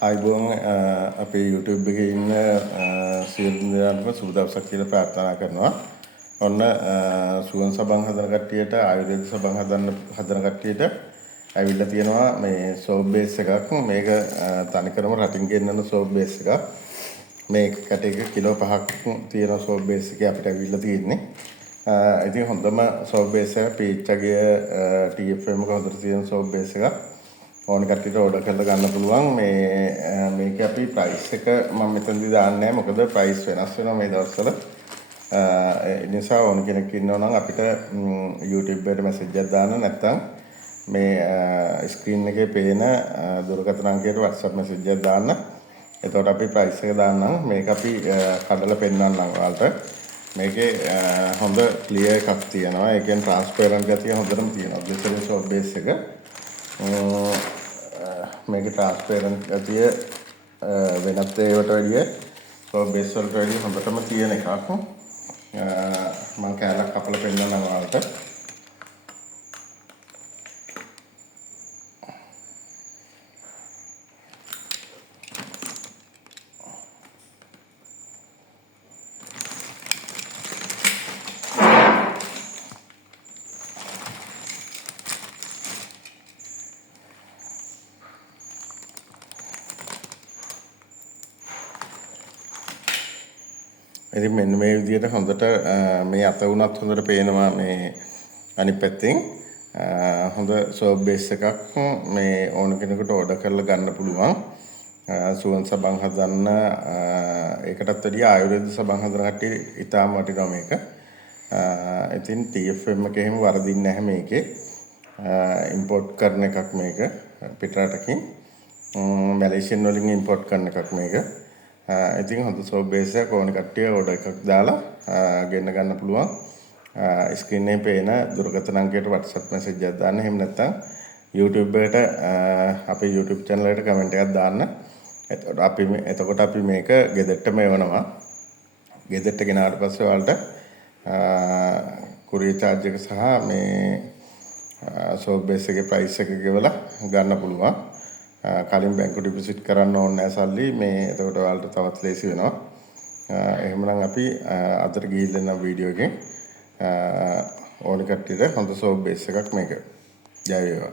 අයිබෝන් අපේ YouTube එකේ ඉන්න සියලු දෙනාටම සුබ දවසක් කියලා ප්‍රාර්ථනා කරනවා. ඔන්න සුවන් සබන් හදන කට්ටියට ආයුර්වේද සබන් හදන කට්ටියට ඇවිල්ලා තියෙනවා මේ සෝප් බේස් එකක්. මේක තනිකරම රටින් ගෙන්නන සෝප් බේස් එකක්. මේකට එක කිලෝ 5ක් තියෙන සෝප් බේස් එකේ අපිට ඇවිල්ලා තියෙන්නේ. ඉතින් හොඳම සෝප් බේස් එක පීච්චගේ TFM එක හොඳට තියෙන සෝප් බේස් එකක්. ඕන කට්ටියට ඕඩර් කරලා ගන්න පුළුවන්. මේක අපි ප්‍රයිස් එක මම මෙතනදී දාන්නේ නැහැ. මොකද ප්‍රයිස් වෙනස් වෙනවා මේ දවස්වල. ඒ නිසා ඕන කෙනෙක් ඉන්නවා නම් අපිට YouTube එකට මැසේජ් එකක් දාන්න, නැත්නම් මේ ස්ක්‍රීන් එකේ පේන දුරකථන අංකයට WhatsApp මැසේජ් එකක් දාන්න. එතකොට අපි ප්‍රයිස් එක දාන්නම්. මේක අපි කඩලා පෙන්නන්නම් ඔයාලට. මේකේ හොඳ ක්ලියර් එකක් තියෙනවා. ඒ කියන්නේ ට්‍රාන්ස්පරන්ට් ගතිය හොඳටම තියෙනවා. ග්ලිසරින් සෝප් බේස් එක. මේකේ ට්‍රාන්ස්පරන්ට් ගතිය වෙනත් ඒවට වැඩිය සෝප් බේස් වලට වැඩිය හොඳටම තියෙන එකක්. මම කැලක් කපලා පෙන්නන්නම් ඔයාලට. ඉතින් මෙන්න මේ විදිහට හොඳට මේ අත උනත් හොඳට පේනවා මේ අනිත් පැත්තෙන් හොඳ සෝප් බේස් එකක් මේ ඕන කෙනෙකුට ඕඩර් කරලා ගන්න පුළුවන්. සුවන් සබන් හදන්න ඒකටත් වැඩිය ආයුර්වේද සබන් හදන කට්ටිය ඉතාම වටිනවා මේක. ඉතින් TFM එකේ එහෙම වරදින්නේ නැහැ මේකේ. ඉම්පෝට් කරන එකක් මේක පිටරටකින්. මැලේසියන් වලින් ඉම්පෝට් කරන එකක් මේක. ඉතින් හොඳ සෝප් බේස් එකක් ඕන කට්ටිය ඕඩර් එකක් දාලා ගෙන්න ගන්න පුළුවන්. ස්ක්‍රීන් එකේ පේන දුරකථන අංකයට WhatsApp මැසේජ් එකක් දාන්න. එහෙම නැත්නම් YouTube එකට අපේ YouTube channel එකට කමෙන්ට් එකක් දාන්න. එතකොට අපි මේක ගෙදරටම එවනවා. ගෙදරට ගෙනාවට පස්සේ ඔයාලට courier charge එක සහ මේ සෝප් බේස් එකේ price එක ගෙවලා ගන්න පුළුවන්. කලින් බැංකු ඩිපොසිට් කරන්න ඕනේ නැහැ සල්ලි. මේ එතකොට ඔයාලට තවත් ලේසි වෙනවා. එහෙමනම් අපි අදට ගිහිල්ලා යන වීඩියෝ එකෙන් ඕනි කට්ටියට හොඳ සෝප් බේස් එකක් මේක. ජය වේවා.